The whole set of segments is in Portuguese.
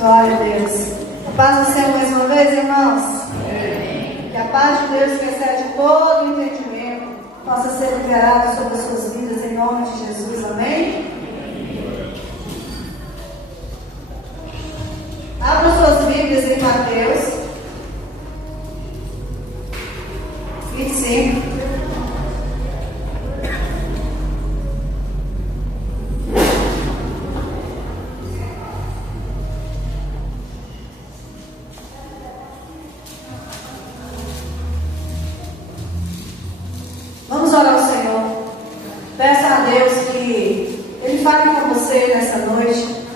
Glória a Deus. A paz do Senhor mais uma vez, irmãos. Que a paz de Deus, que excede todo o entendimento, possa ser liberada sobre as suas vidas em nome de Jesus. Amém? Abra suas Bíblias em Mateus 25. Vamos orar ao Senhor. Peça a Deus que Ele fale com você nessa noite.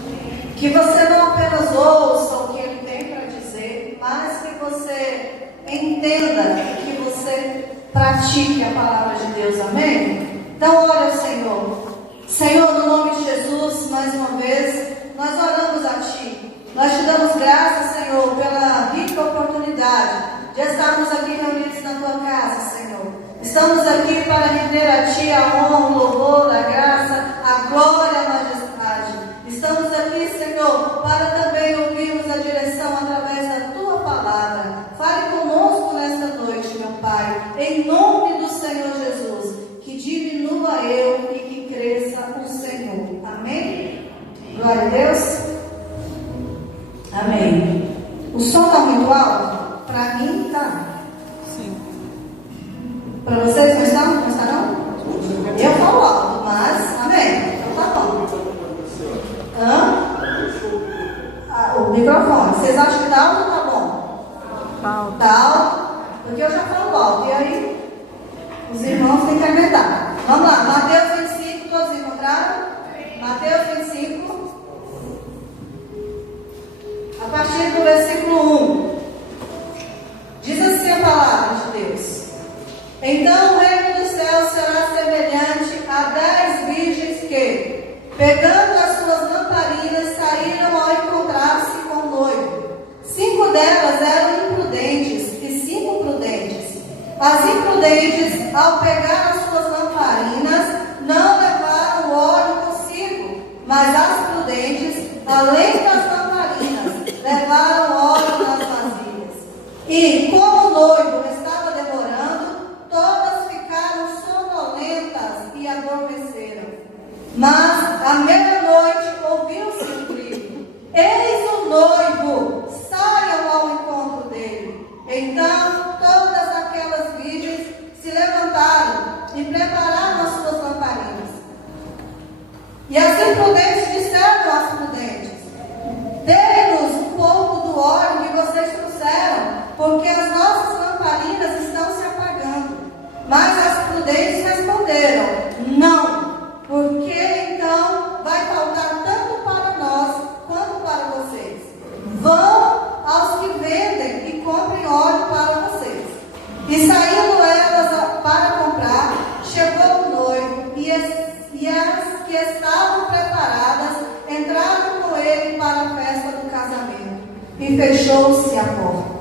Que você não apenas ouça o que Ele tem para dizer, mas que você entenda, que você pratique a palavra de Deus. Amém? Então ore ao Senhor. Senhor, no nome de Jesus, mais uma vez, nós oramos a Ti. Nós te damos graças, Senhor, pela rica oportunidade de estarmos aqui reunidos na Tua casa, Senhor. Estamos aqui para render a Ti a honra, o louvor, a graça, a glória, a majestade. Estamos aqui, Senhor, para também ouvirmos a direção através da Tua palavra. Fale conosco nesta noite, meu Pai, em nome do Senhor Jesus. Que diminua eu e que cresça o Senhor. Amém? Glória a Deus. Amém. O som está muito alto? Para mim está. Sim. Para vocês não está? Não está não? Eu falo alto, mas amém. Então tá bom. O microfone. Vocês acham que está alto ou está bom? Tá alto. Está alto? Porque eu já falo alto. E aí, os irmãos têm que aguentar. Vamos lá. Mateus 25, todos encontraram? Mateus 25. A partir do versículo 1. Diz assim a palavra de Deus. Então o reino dos céus será semelhante a 10 virgens que, pegando as suas lamparinas, saíram ao encontrar-se com o noivo. 5 delas eram imprudentes e 5 prudentes. As imprudentes, ao pegar as suas lamparinas, não levaram óleo consigo, mas as prudentes, além das lamparinas, levaram óleo nas vasilhas. E, como o noivo estava demorando, todas ficaram sonolentas e adormeceram. Mas, à meia-noite, ouviu-se um grito: eis o noivo, saiam ao encontro dele. Então, todas aquelas virgens se levantaram e prepararam as suas lamparinas. E as imprudentes disseram às prudentes: dê-nos um pouco do óleo que vocês trouxeram, porque as nossas lamparinas estão se apagando. Mas as prudentes responderam: não, porque então vai faltar tanto para nós quanto para vocês. Vão aos que vendem e comprem óleo para vocês. E saindo elas para comprar, chegou o noivo, e as que estavam preparadas entraram com ele para a festa do casamento, e fechou-se a porta.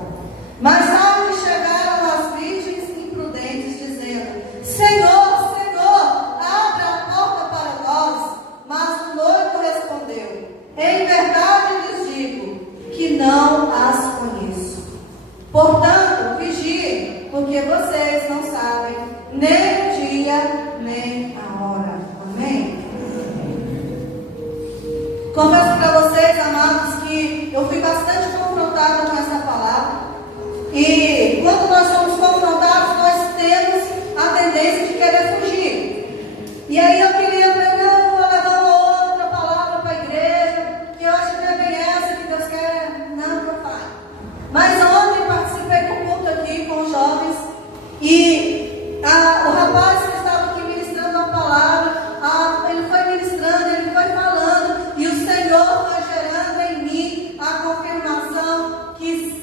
Mas tarde chegaram as virgens imprudentes, dizendo: Senhor, Senhor, abra a porta para nós. Mas o noivo respondeu: em verdade lhes digo que não as conheço. Portanto, vigiem, porque vocês não sabem nem o dia, nem a hora. Amém? Confesso para vocês, amados, que eu fui bastante confrontada com essa palavra. E quando nós somos confrontados, nós temos a tendência de querer fugir. E aí eu queria ver, não, vou levar uma outra palavra para a igreja, que eu acho que não é bem essa que Deus quer, não, que eu falo. Mas ontem participei de um culto aqui com os jovens, e o rapaz que estava aqui ministrando a palavra, ele foi ministrando, ele foi falando, e o Senhor foi gerando em mim a confirmação que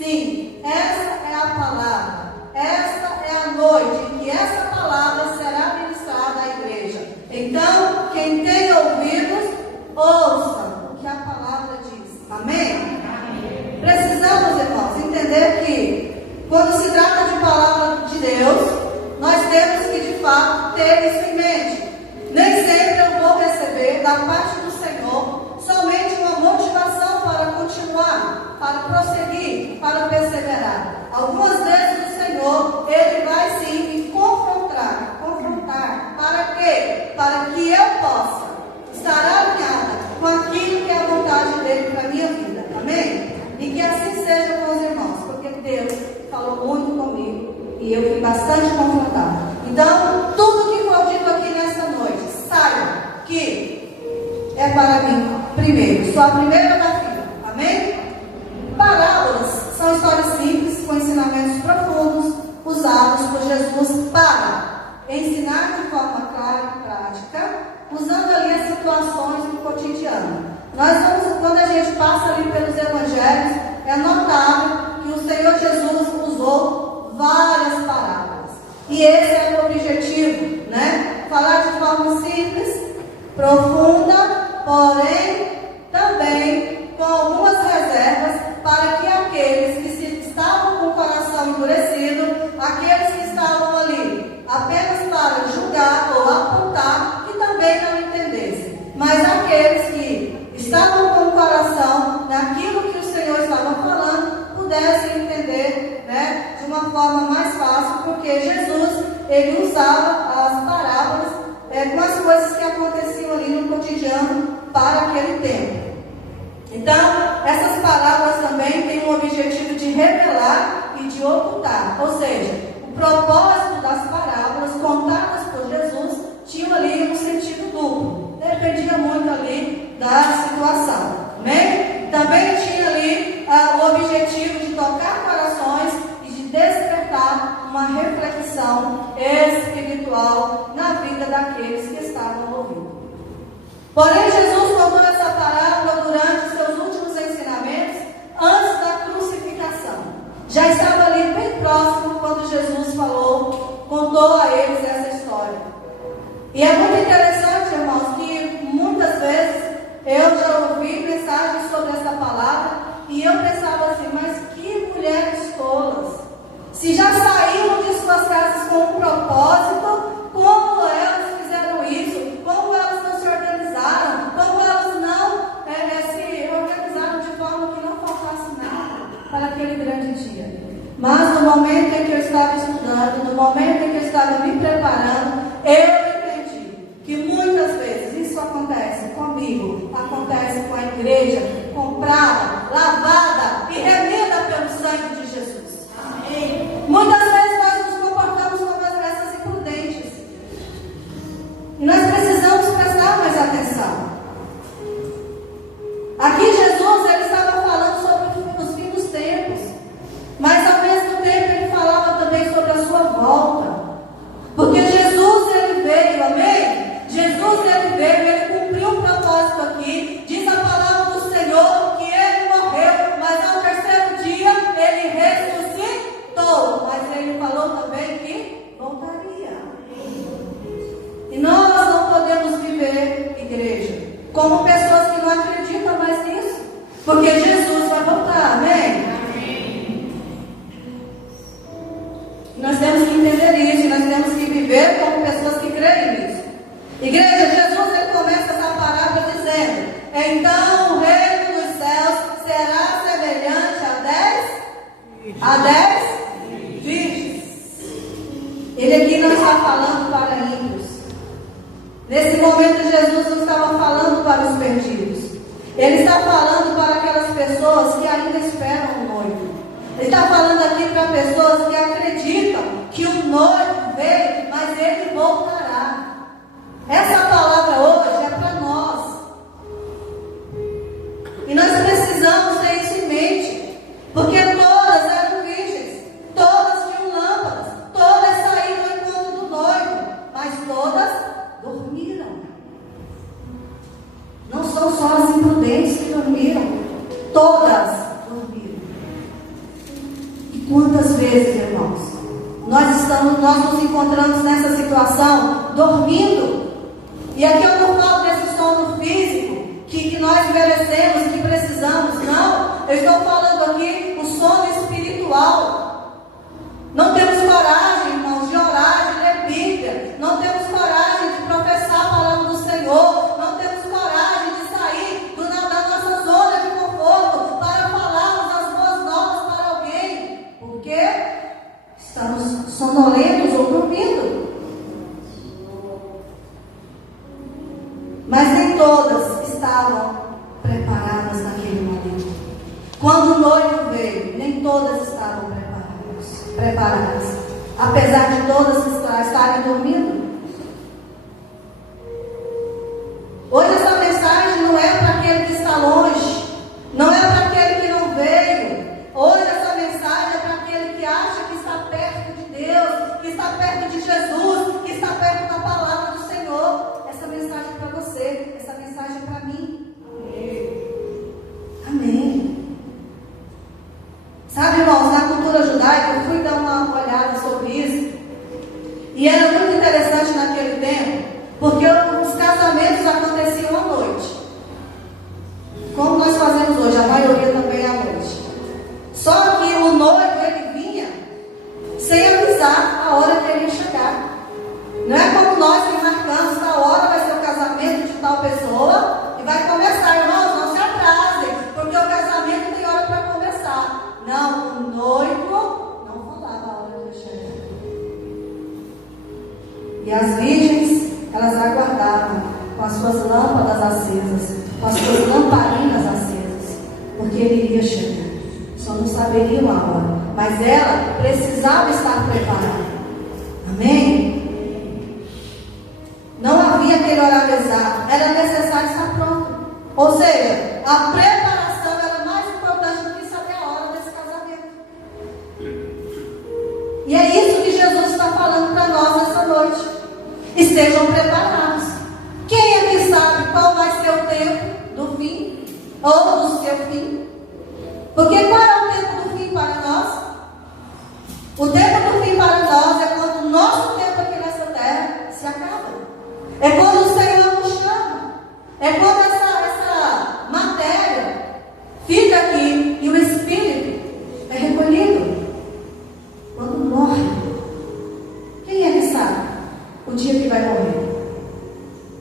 Deus falou muito comigo e eu fui bastante confrontada. Então, tudo que for dito aqui nessa noite, saiba que é para mim primeiro. Sou a primeira da fila. Amém? Parábolas são histórias simples com ensinamentos profundos usados por Jesus para ensinar de forma clara e prática, usando ali as situações do cotidiano. Nós vamos, quando a gente passa ali pelos evangelhos, é notável que o Senhor Jesus usou várias parábolas. E esse é o objetivo, né? Falar de forma simples, profunda, porém também com algumas reservas para que aqueles que estavam com o coração endurecido, aqueles que estavam ali apenas para julgar ou apontar, que também não entendessem. Mas aqueles que estavam com o coração naquilo que o Senhor estava falando, pudessem entender, né, de uma forma mais fácil, porque Jesus, ele usava as parábolas com as coisas que aconteciam ali no cotidiano para aquele tempo. Então, essas parábolas também têm o objetivo de revelar e de ocultar. Ou seja, o propósito das parábolas contadas por Jesus tinha ali um sentido duplo. Dependia muito ali da situação. Amém? Também tinha ali o objetivo de tocar corações e de despertar uma reflexão espiritual na vida daqueles que estavam ouvindo. Porém, Jesus contou essa parábola durante os seus últimos ensinamentos, antes da crucificação. Já estava ali bem próximo quando Jesus contou a eles essa história. E é muito interessante, irmãos, que muitas vezes eu já ouvi mensagens sobre essa palavra e eu pensava assim, mas que mulheres tolas! Se já saíram de suas casas com um propósito, como elas fizeram isso? Como elas não se organizaram? Como elas não se organizaram de forma que não faltasse nada para aquele grande dia? Mas no momento em que eu estava estudando, no momento em que eu estava me preparando, eu entendi que muitas vezes isso acontece comigo, acontece com a igreja, comprada, lavada e remida pelo sangue de Jesus. Amém. Muitas vezes nós nos comportamos como as essas imprudentes. E nós precisamos prestar mais atenção. Aqui Jesus, ele estava falando sobre os fins dos tempos. Mas ao mesmo tempo ele falava também sobre a sua volta. Porque Jesus, ele veio, amém? Jesus, ele veio, ele cumpriu o propósito aqui. Diz a palavra do Senhor que ele morreu, mas ao terceiro dia ele ressuscitou. Mas ele falou também que voltaria. E nós não podemos viver, igreja, como pessoas que não acreditam mais nisso. Porque Jesus vai voltar, amém? Nós temos que entender isso, nós temos que viver como pessoas que creem nisso. Igreja, Jesus, ele começa essa parábola dizendo: então o reino dos céus será semelhante a 10 virgens. Ele aqui não está falando para ímpios. Nesse momento Jesus não estava falando para os perdidos. Ele está falando para aquelas pessoas que ainda esperam o noivo. Ele está falando aqui para pessoas que acreditam que o noivo veio, mas ele voltará. Essa palavra hoje é para nós. E nós precisamos ter isso em mente. Porque todas eram virgens. Todas tinham lâmpadas. Todas saíram ao encontro do noivo. Mas todas dormiram. Não são só as imprudentes que dormiram. Todas dormiram. Quantas vezes, irmãos, nós nos encontramos nessa situação, dormindo. E aqui eu não falo desse sono físico, que nós merecemos, que precisamos, não. Eu estou falando aqui o sono espiritual. Não temos coragem, irmãos, de orar, de ler Bíblia. Não temos coragem de professar a palavra do Senhor. Não temos coragem de sair da nossa zona de conforto para falarmos as boas novas para alguém. Porque estamos sonolentos ou dormindo. Mas nem todas estavam preparadas naquele momento. Quando o noivo veio, nem todas estavam preparadas. preparadas, apesar de todas estarem dormindo. Hoje essa mensagem não é para aquele que está longe, não é para aquele que não veio. Hoje essa mensagem é para aquele que acha que está perto de Deus, que está perto de Jesus, que está perto da palavra do Senhor. Essa mensagem é para você, essa mensagem é para mim. Amém. Sabe, irmãos, na cultura judaica, eu fui dar uma olhada sobre isso, e era muito interessante naquele tempo, porque os casamentos aconteciam à noite, como nós fazemos hoje, a maioria também à noite. Só que o noivo, ele vinha sem avisar a hora que ele ia chegar. Não é como nós que marcamos, tal hora vai ser o casamento de tal pessoa e vai começar. Irmãos, não se atrasem, porque o casamento tem hora para começar. Não, o noivo não falava a hora que ele chegar. E as virgens, elas aguardavam com as suas lâmpadas acesas, com as suas lamparinas acesas, porque ele iria chegar. Só não saberiam a hora, mas ela precisava estar preparada. Amém? Não havia aquele horário exato, era necessário estar pronto. Ou seja, a preparação era mais importante do que saber a hora desse casamento. E é isso que Jesus está falando para nós nessa noite. Estejam preparados. Quem aqui sabe qual vai ser o tempo do fim? Ou do seu fim? Porque qual é o tempo do fim para nós? O tempo do fim para nós é quando o nosso tempo aqui nessa terra se acaba. É quando o Senhor nos chama. É quando essa matéria fica aqui e o Espírito é recolhido. Quando morre. Quem é que sabe o dia que vai morrer?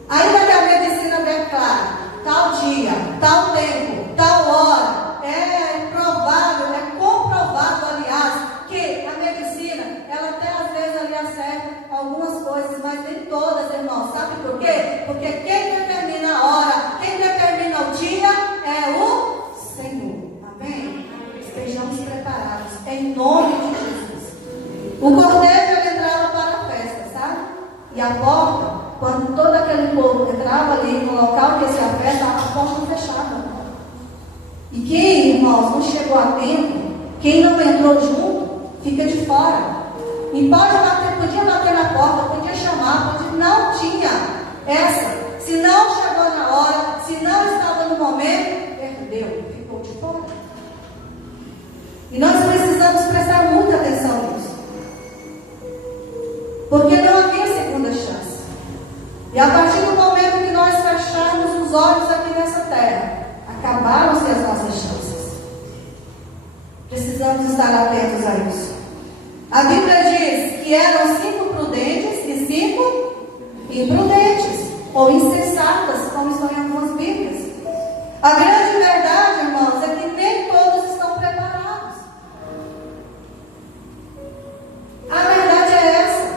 Ainda que a medicina declare tal dia, tal tempo, tal hora, é provável, é comprovado, aliás, que a medicina, ela até às vezes ali acerta algumas coisas, mas nem todas, irmãos. Sabe por quê? Porque quem determina a hora, quem determina o dia é o Senhor. Amém? Estejamos preparados em nome de Jesus. O cortejo, ele entrava para a festa, sabe? E a porta, quando todo aquele povo entrava ali no local que ia ser a festa, a porta fechava. E quem, irmãos, não chegou a tempo, quem não entrou junto, fica de fora. E podia bater na porta, podia chamar, não tinha essa. Se não chegou na hora, se não estava no momento, perdeu, ficou de fora. E nós precisamos prestar muita atenção nisso. Porque não havia segunda chance. E a partir do momento que nós fecharmos os olhos aqui nessa terra, acabaram-se as nossas chances. Precisamos estar atentos a isso. A Bíblia diz que eram 5 prudentes e 5 imprudentes, ou insensatas, como estão em algumas Bíblias. A grande verdade, irmãos, é que nem todos estão preparados. A verdade é essa.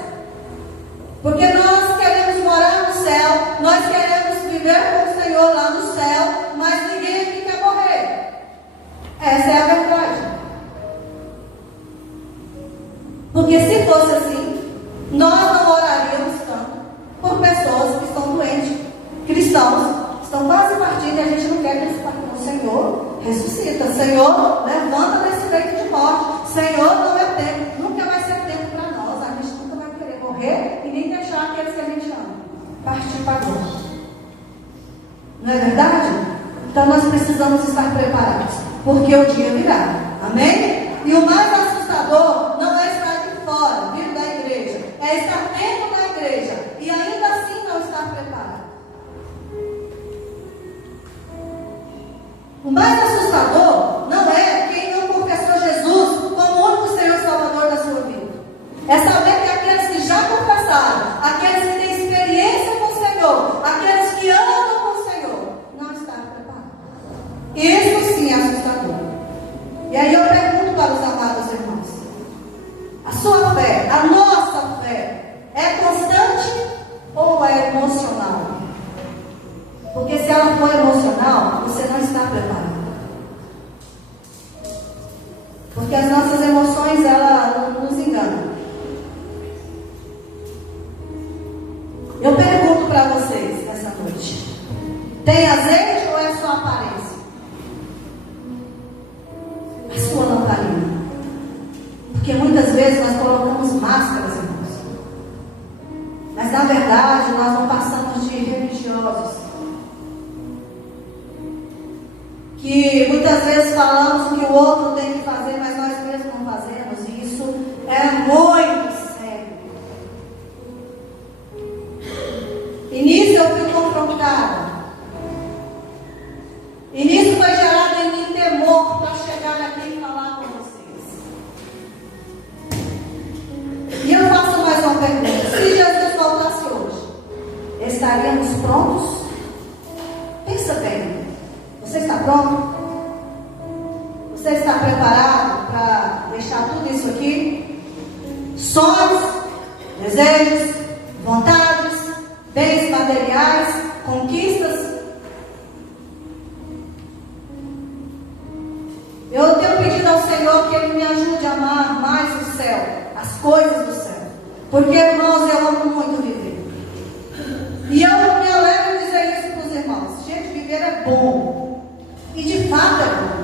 Porque nós queremos morar no céu, nós queremos viver com o Senhor lá no céu, mas ninguém aqui quer morrer. Essa é a verdade. Porque se fosse assim, nós não oraríamos tanto por pessoas que estão doentes. Cristãos estão quase partindo e a gente não quer que eles partam. O Senhor ressuscita. Senhor, levanta desse leito de morte. Senhor, não é tempo. Nunca vai ser tempo para nós. A gente nunca vai querer morrer e nem deixar aqueles que a gente ama partir para agora. Não é verdade? Então nós precisamos estar preparados, porque o dia virá. Amém? E o mais assustador não é estar de fora, vindo da igreja, é estar dentro da igreja e ainda assim não estar preparado. O mais assustador não é quem não confessou Jesus como o único Senhor e Salvador da sua vida. É saber que aqueles que já confessaram, aqueles que têm experiência com o Senhor, aqueles que andam com o Senhor, não estão preparados. Isso sim é assustador. E aí eu pergunto para os amados irmãos: a sua fé, a nossa fé, é constante ou é emocional? Porque se ela for emocional, você não está preparado. Porque as nossas emoções, elas nos Tem azeite ou é só aparência? A sua lamparina. Porque muitas vezes nós colocamos máscaras, irmãos. Mas na verdade nós não passamos de religiosos. Que muitas vezes falamos o que o outro tem que fazer, mas nós mesmos não fazemos. E isso é muito sério. E nisso eu fui confrontada. E nisso foi gerado em mim temor para chegar aqui e falar com vocês. E eu faço mais uma pergunta. Se Jesus voltasse hoje, estaríamos prontos? Pensa bem. Você está pronto? Você está preparado para deixar tudo isso aqui? Sonhos, desejos, vontades, bens materiais, conquistas. Eu tenho pedido ao Senhor que Ele me ajude a amar mais o céu, as coisas do céu. Porque, irmãos, eu amo muito viver. E eu me alegro de dizer isso para os irmãos. Gente, viver é bom. E de fato é bom.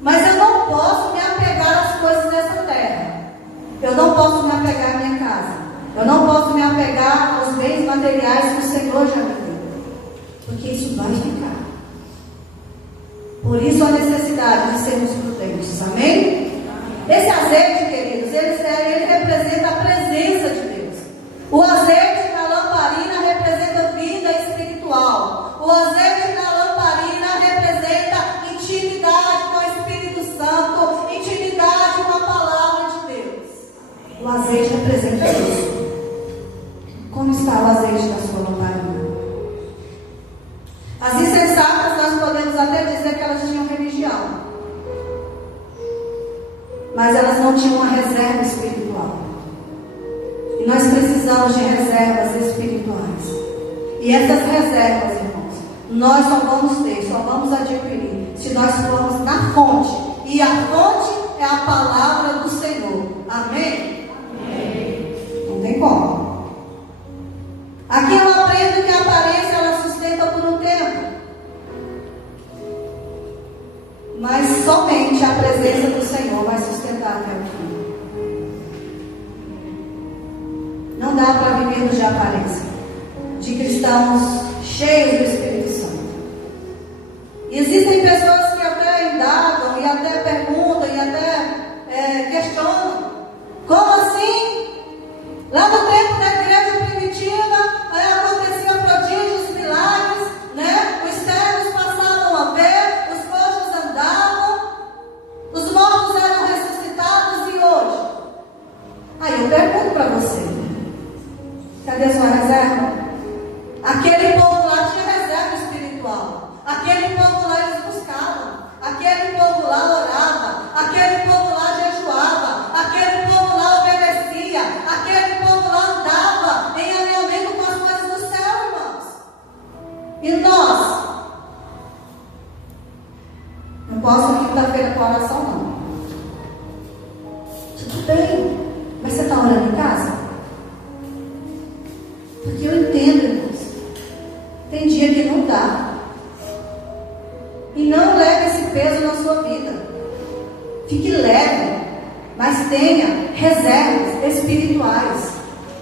Mas eu não posso me apegar às coisas dessa terra. Eu não posso me apegar à minha casa. Eu não posso me apegar aos bens materiais que o Senhor já me deu. Porque isso vai ficar. Por isso a necessidade de sermos prudentes. Amém? Esse azeite, queridos, ele representa a presença de Deus. O azeite na lamparina representa vida espiritual. O azeite na lamparina representa intimidade com o Espírito Santo, intimidade com a palavra de Deus. O azeite representa isso. Como está o azeite da sua lamparina? As insensatas, nós podemos até dizer que elas tinham religião, mas elas não tinham uma reserva espiritual. E nós precisamos de reservas espirituais. E essas reservas, irmãos, nós só vamos ter, só vamos adquirir se nós formos na fonte. E a fonte é a palavra do Senhor. Amém? Amém. Não tem como. Aqui eu aprendo que a aparência ela sustenta por um tempo, mas somente a presença do Senhor vai sustentar até o fim. Não dá para vivermos de aparência, de cristãos cheios do Espírito Santo. E existem pessoas que até indagam, e até perguntam, e até questionam. Como assim? Lá no tempo da igreja primitiva, acontecia prodígios, milagres, né? Os cegos passavam a ver, os coxos andavam, os mortos eram ressuscitados, e hoje? Aí eu pergunto para você, cadê sua reserva? Aquele povo lá tinha reserva espiritual. Aquele povo lá eles buscavam. Aquele povo lá orava. Aquele povo lá jejuava. Aquele povo lá obedecia. Aquele povo lá andava em alinhamento com as coisas do céu, irmãos. E nós? Não posso ir quinta-feira com oração, não. Tudo bem. Mas você está orando em casa? Porque eu entendo, irmãos. Tem dia que não dá. E não leve esse peso na sua vida. Fique leve, mas tenha reservas espirituais,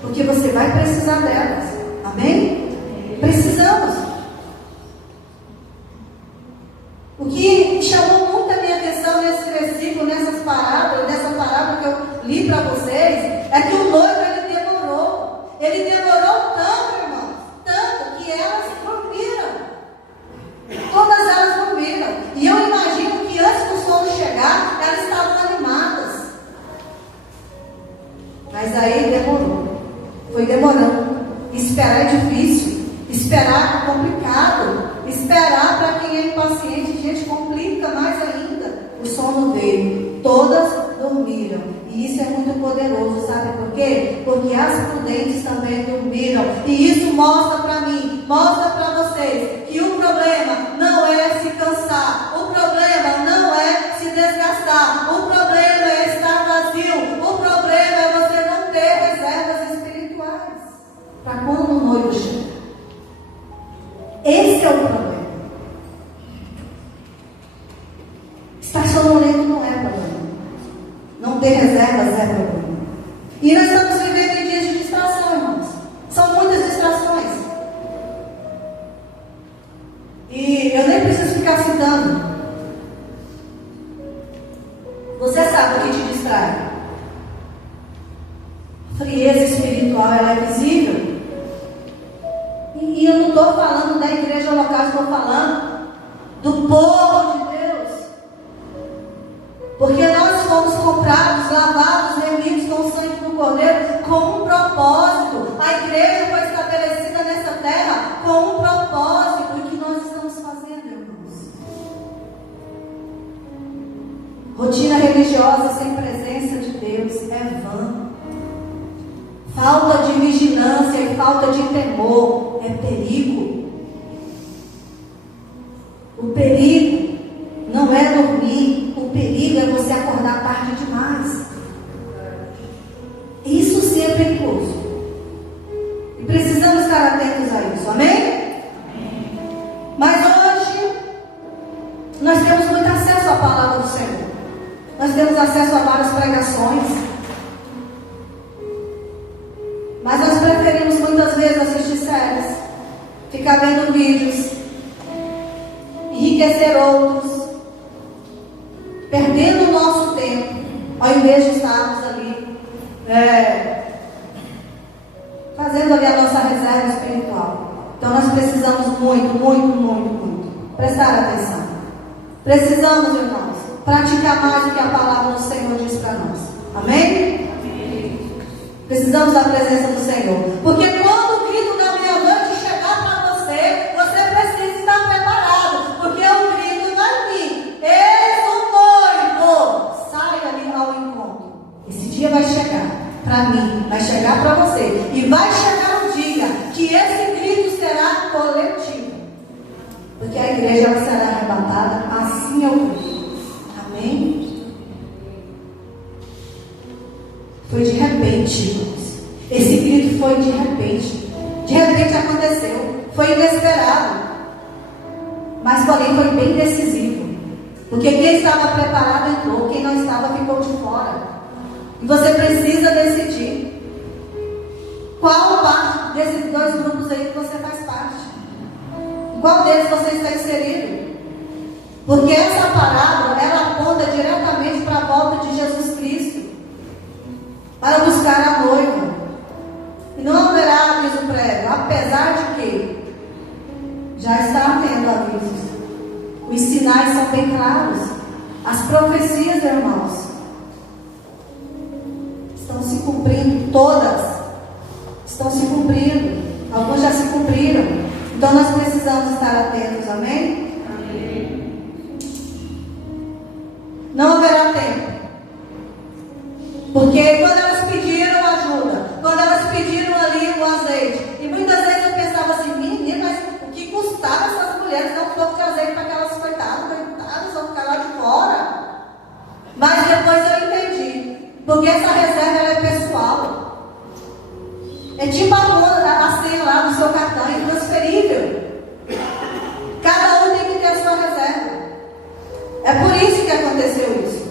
porque você vai precisar delas. Amém? Precisamos. O que chamou muito a minha atenção nesse versículo, nessa parábola que eu li para vocês, é que o noivo ele demorou. Ele demorou tanto, irmãos, tanto que elas dormiram. Todas elas dormiram. E eu imagino que antes do sono chegar, elas estavam animadas. Mas aí demorou. Foi demorando. Esperar é difícil. Esperar é complicado. Esperar para quem é impaciente, gente, complica mais ainda. O sono veio. Todas dormiram. E isso é muito poderoso, sabe por quê? Porque as prudentes também dormiram. E isso mostra para mim, mostra para vocês, que o problema não é se cansar. O problema não é se desgastar. O problema é estar vazio. O problema é você não ter reservas espirituais para quando o noivo chega. Esse Esse é o problema. Estar sonolento não é problema. Não ter reservas é problema. E nós estamos vivendo em dias de distração, irmãos. São muitas distrações. E eu nem preciso ficar citando. Você sabe o que te distrai? A frieza espiritual, ela é visível. E eu não estou falando da igreja local, estou falando do povo de Deus. Porque nós fomos comprados, lavados, remidos com o sangue do Cordeiro, com um propósito. A igreja foi estabelecida nessa terra com um propósito. O que nós estamos fazendo, irmãos? Rotina religiosa sem presença de Deus é vã. Falta de vigilância e falta de temor é perigo. O perigo não é dormir, o perigo é você acordar tarde demais. Isso sim é perigoso. E precisamos estar atentos a isso, amém? Mas hoje nós temos muito acesso à palavra do Senhor. Nós temos acesso a várias pregações. Mas nós preferimos muitas vezes assistir séries, ficar vendo vídeos, enriquecer outros, perdendo o nosso tempo, ao invés de estarmos ali, fazendo ali a nossa reserva espiritual. Então nós precisamos muito prestar atenção. Precisamos, irmãos, praticar mais o que a palavra do Senhor diz para nós. Amém? Precisamos da presença do Senhor. Porque quando o grito da meia-noite chegar para você, você precisa estar preparado. Porque o grito vai vir. Eis o noivo. Saia ali ao encontro. Esse dia vai chegar para mim, vai chegar para você. E vai chegar um dia que esse grito será coletivo. Porque a igreja ela será arrebatada, assim é o grito. Amém? Foi de repente, irmãos. Esse grito foi de repente. De repente aconteceu. Foi inesperado. Mas porém foi bem decisivo. Porque quem estava preparado entrou. Quem não estava ficou de fora. E você precisa decidir. Qual parte desses dois grupos aí que você faz parte? Qual deles você está inserido? Porque essa parábola, ela aponta diretamente para a volta de Jesus Cristo. Para buscar a noiva. E não haverá aviso prévio, apesar de que já está tendo avisos. Os sinais são bem claros. As profecias, irmãos, estão se cumprindo, todas estão se cumprindo. Alguns já se cumpriram. Então nós precisamos estar atentos, amém? Amém. Não haverá tempo. Porque quando elas pediram ajuda, quando elas pediram ali o azeite, e muitas vezes eu pensava assim, menina, mas o que custava essas mulheres dar um pouco de azeite para aquelas coitadas, vão ficar lá de fora? Mas depois eu entendi, porque essa reserva ela é pessoal. É tipo a senha lá do seu cartão, é intransferível. Cada um tem que ter a sua reserva. É por isso que aconteceu isso.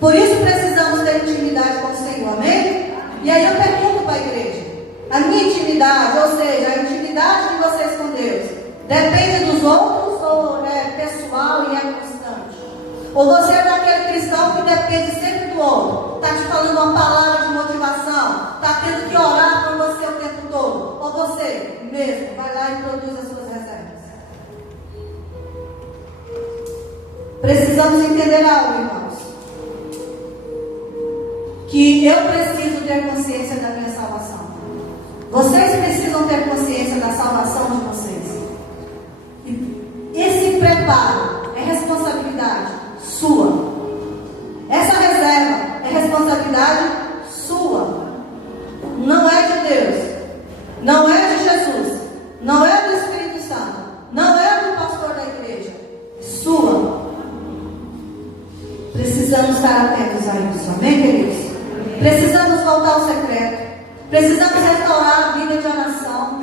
Por isso precisamos ter intimidade com o Senhor, amém? E aí eu pergunto para a igreja, a minha intimidade, ou seja, a intimidade de vocês com Deus, depende dos outros ou é pessoal e é constante? Ou você é daquele cristão que depende sempre do outro, está te falando uma palavra de motivação, está tendo que orar por você o tempo todo, ou você mesmo vai lá e produz as suas reservas? Precisamos entender algo, irmãos. Que eu preciso ter consciência da minha salvação. Vocês precisam ter consciência da salvação de vocês. E esse preparo é responsabilidade sua. Essa reserva é responsabilidade sua. Não é de Deus. Não é de Jesus. Não é do Espírito Santo. Não é do pastor da igreja. É sua. Precisamos estar atentos a isso. Amém, queridos? Precisamos voltar ao secreto. Precisamos restaurar a vida de oração.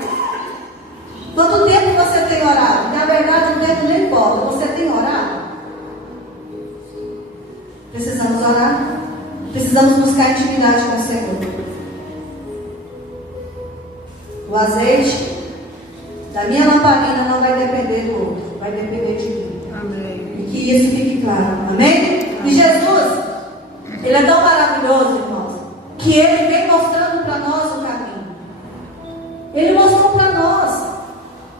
Quanto tempo você você tem orado? Na verdade, o tempo não importa. Você tem orado? Precisamos orar. Precisamos buscar intimidade com o Senhor. O azeite da minha lamparina não vai depender do outro, vai depender de mim. Amém. E que isso fique claro. Amém? E Jesus, Ele é tão maravilhoso, irmãos, que Ele vem mostrando para nós o caminho. Ele mostrou para nós.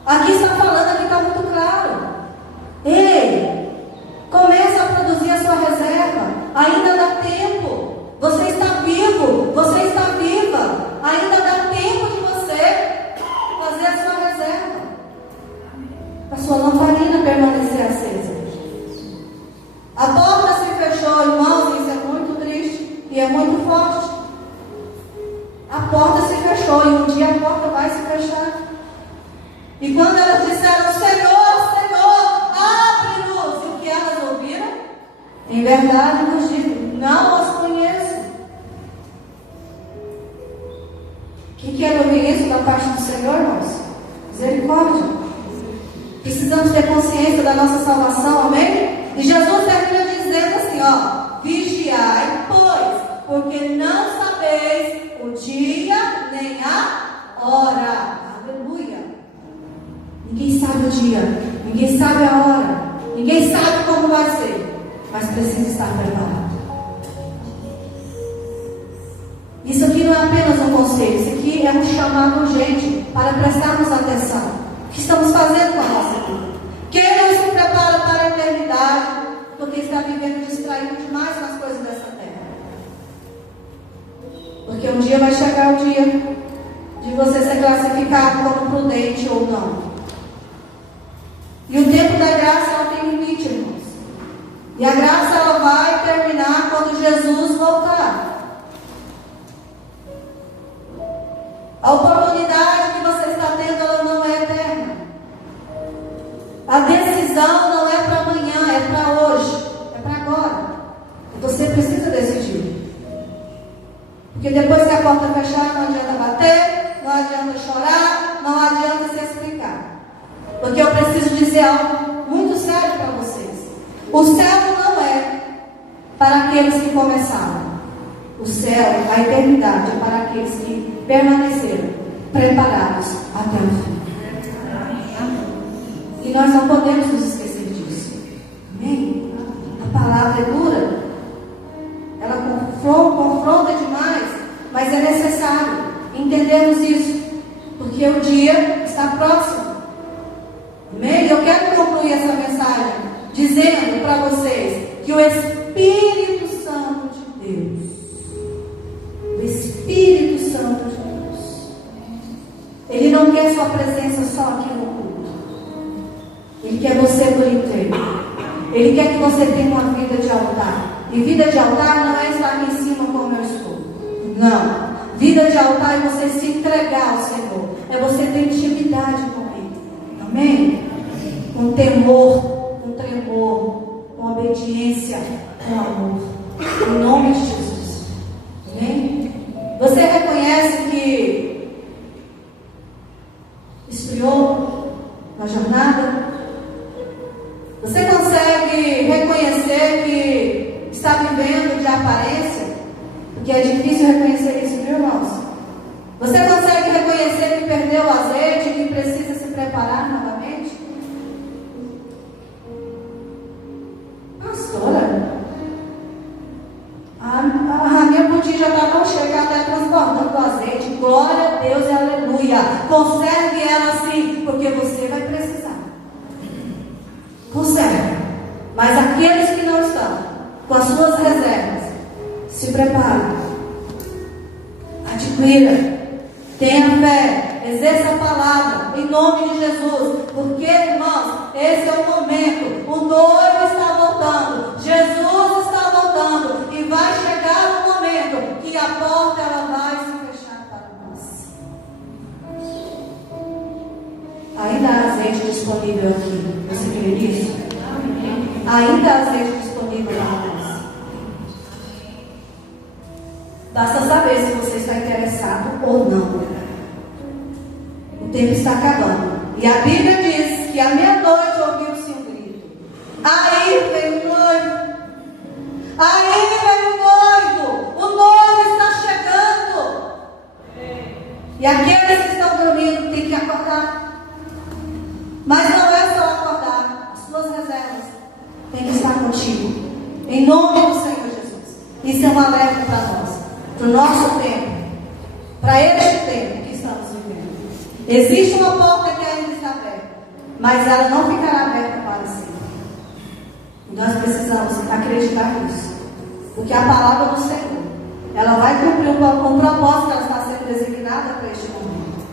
Aqui está falando, aqui está muito claro. Ei, começa a produzir a sua reserva. Ainda dá tempo. Você está vivo, você está viva. Ainda dá tempo de você fazer a sua reserva, a sua lamparina permanecer acesa. A porta se fechou, irmãos, isso é muito triste e é muito forte. A porta se fechou e um dia a porta vai se fechar. E quando elas disseram, Senhor, Senhor, abre-nos, e o que elas ouviram? Em verdade nos digo, não os conheço. Quem quer ouvir isso da parte do Senhor, irmãos? Misericórdia. Precisamos ter consciência da nossa salvação, amém? E Jesus termina dizendo assim, ó, vigiai, pois, porque não sabeis o dia nem a hora. Aleluia. Ninguém sabe o dia, ninguém sabe a hora, ninguém sabe como vai ser, mas precisa estar preparado. Isso aqui não é apenas um conselho, isso aqui é um chamado urgente para prestarmos atenção. O que estamos fazendo com a nossa vida? Quem não se prepara para a eternidade, porque está vivendo distraído demais com as coisas dessa terra. Porque um dia vai chegar o dia de você ser classificado como prudente ou não. E o tempo da graça, ela tem limite, irmãos. E a graça, ela vai terminar quando Jesus voltar. A oportunidade que você está tendo, ela não é eterna. A decisão não é para amanhã, é para hoje, é para agora. E você precisa decidir. Porque depois que a porta fechar, não adianta bater, não adianta chorar, não adianta se explicar. Porque eu preciso dizer algo muito sério para vocês. O céu não é para aqueles que começaram. O céu, a eternidade, é para aqueles que permaneceram preparados até o fim. E nós não podemos nos esquecer disso. Amém? A palavra é dura. Ela confronta demais. Mas é necessário entendermos isso. Porque o dia está próximo. Amém? Eu quero concluir essa mensagem dizendo para vocês que o Espírito Santo de Deus, o Espírito Santo de Deus, Ele não quer sua presença só aqui no culto. Ele quer você por inteiro. Ele quer que você tenha uma vida de altar. E vida de altar não é estar aqui em cima como eu estou. Não. Vida de altar é você se entregar ao Senhor. É você ter intimidade com Ele. Amém? Com temor, com tremor, com obediência, com amor. Em nome de Jesus. Amém? Você reconhece que esfriou na jornada? Você consegue reconhecer que está vivendo de aparência? Porque é difícil reconhecer isso, viu, irmãos? Você consegue reconhecer que perdeu o azeite e que precisa se preparar novamente? Pastora, a minha botija já está tão cheia que ela está transbordando o azeite. Glória a Deus e aleluia. Conserve ela assim, porque você vai precisar. Conserve. Mas aqueles que não estão com as suas reservas, se prepare. Adquira. Tenha fé. Exerça a palavra. Em nome de Jesus. Porque, irmãos, esse é o momento. O noivo está voltando. Jesus está voltando. E vai chegar o momento que a porta ela vai se fechar para nós. Ainda há azeite disponível aqui. Você crê nisso? Ainda há azeite disponível para nós. Basta saber se você está interessado ou não. O tempo está acabando. E a Bíblia diz que à meia-noite ouviu-se um grito. Aí vem o noivo. Aí vem o noivo. O noivo está chegando. E aqueles que estão dormindo têm que acordar. Mas não é só acordar. As suas reservas têm que estar contigo. Em nome do Senhor Jesus. Isso é um alerta para nós. Para o nosso tempo. Para este tempo que estamos vivendo. Existe uma porta que ainda está aberta. Mas ela não ficará aberta para sempre. E nós precisamos acreditar nisso. Porque a palavra do Senhor, ela vai cumprir com o propósito que ela está sendo designada para este momento.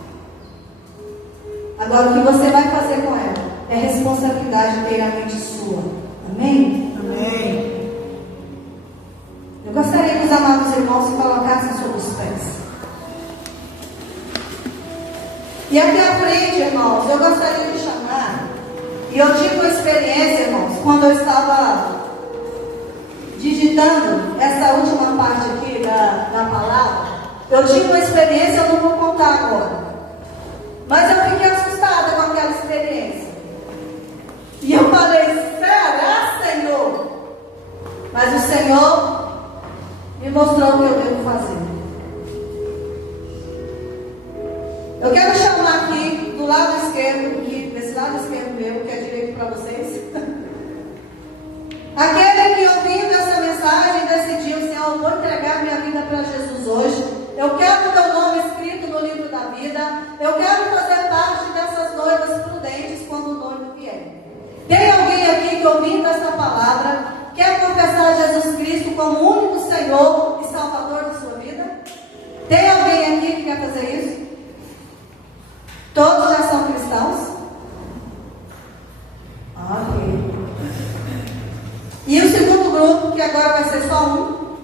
Agora, o que você vai fazer com ela é responsabilidade inteiramente sua. Amém? Amém. Eu gostaria que os amados irmãos se colocassem sobre os pés. E aqui à frente, irmãos, eu gostaria de chamar, e eu tive uma experiência, irmãos, quando eu estava digitando essa última parte aqui da palavra. Eu tive uma experiência, eu não vou contar agora. Mas eu fiquei assustada com aquela experiência. E eu falei, será, Senhor? Mas o Senhor me mostrou o que eu devo fazer. Eu quero chamar aqui, do lado esquerdo, desse lado esquerdo meu, que é direito para vocês. Aquele que ouvindo essa mensagem decidiu, Senhor, eu vou entregar minha vida para Jesus hoje. Eu quero o teu nome escrito no livro da vida. Eu quero fazer parte dessas noivas prudentes quando o noivo vier. Tem alguém aqui que ouvindo essa palavra quer confessar Jesus Cristo como o único Senhor e Salvador de sua vida? Tem alguém aqui que quer fazer isso? Todos já são cristãos? Ok. E o segundo grupo, que agora vai ser só um.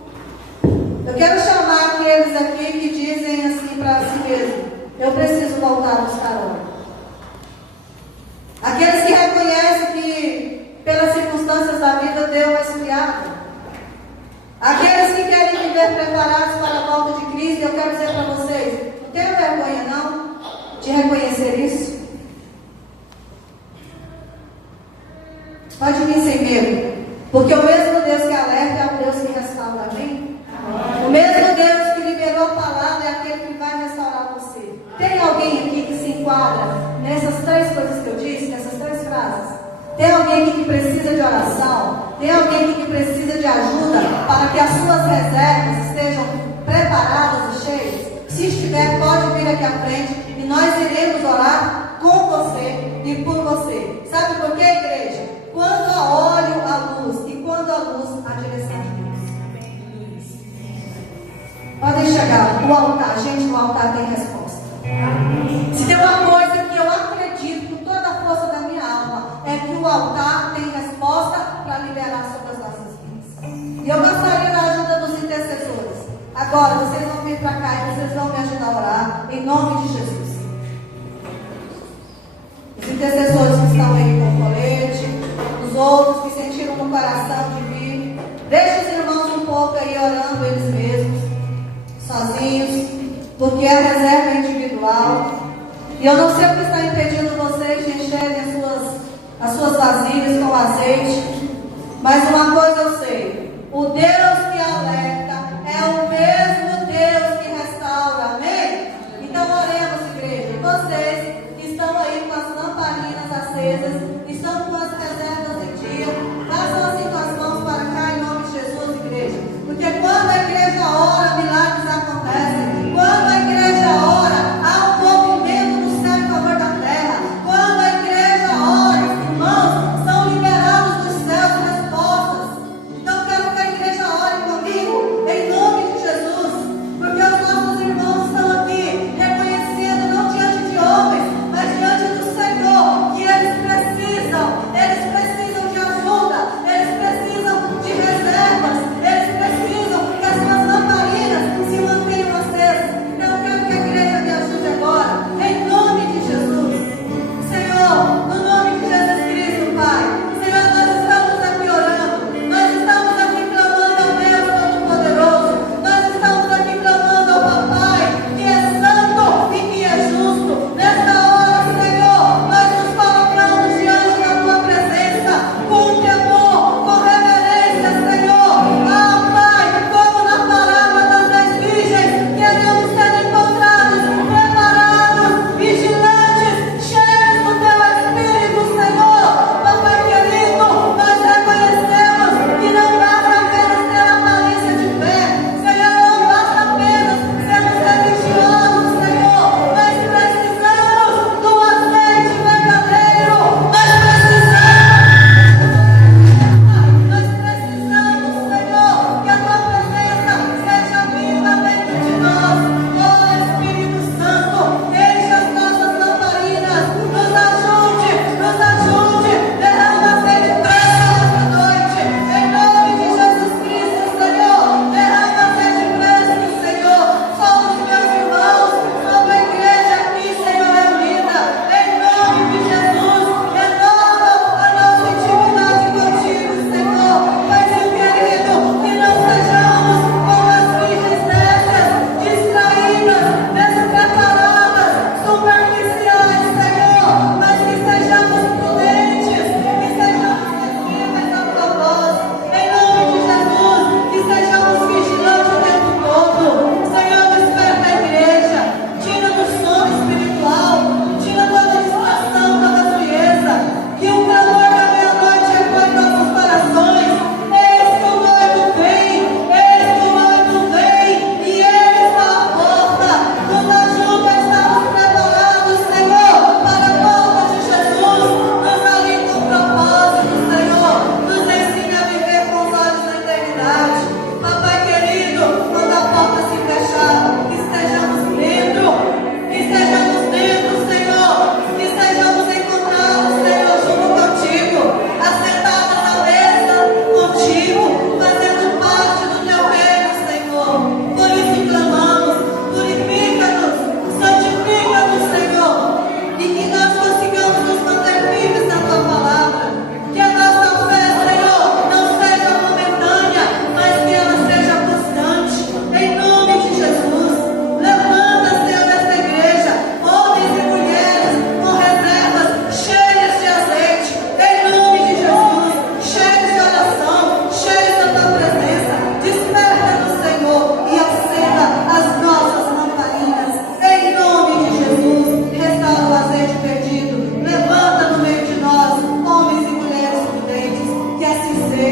Eu quero chamar aqueles aqui que dizem assim para si mesmo: eu preciso voltar a buscar óleo. Aqueles que reconhecem que pelas circunstâncias da vida deu uma esfriada. Aqueles que querem viver preparados para a volta de Cristo. Eu quero dizer para vocês: não tenha vergonha não de reconhecer isso. Pode vir sem medo. Porque o mesmo Deus que alerta é o Deus que restaura, amém? O mesmo Deus que liberou a palavra é aquele que vai restaurar você. Tem alguém aqui que se enquadra nessas três coisas que eu disse, nessas três frases? Tem alguém aqui que precisa de oração? Tem alguém aqui que precisa de ajuda para que as suas reservas estejam preparadas e cheias? Se estiver, pode vir aqui à frente e nós iremos orar com você e por você. Sabe por quê, igreja? Quando há óleo, há luz. E quando há luz, há direção de Deus. Podem chegar. O altar. Gente, o altar tem resposta. Se tem uma coisa que eu acredito com toda a força da minha alma, é que o altar tem resposta para liberar sobre as nossas vidas. E eu gostaria da ajuda dos intercessores. Agora, vocês vão vir para cá e vocês vão me ajudar a orar. Em nome de Jesus. Os intercessores que estão aí com o colete, os outros que sentiram no coração de vir, deixe os irmãos um pouco aí orando eles mesmos, sozinhos, porque a reserva é individual. E eu não sei o que está impedindo vocês de encherem as suas vasilhas com azeite, mas uma coisa eu sei: o Deus que alerta é o mesmo Deus que restaura, amém? Então oremos, igreja. Vocês que estão aí com as lamparinas acesas, estão com as reservas em dia, façam assim com as mãos para cá em nome de Jesus, igreja. Porque quando a igreja ora, milagres acontecem. Quando a igreja ora, há um movimento do céu em favor da terra. Quando a igreja ora, os irmãos são liberados dos céus respostas. Então quero que a igreja ore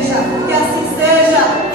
seja, que assim seja.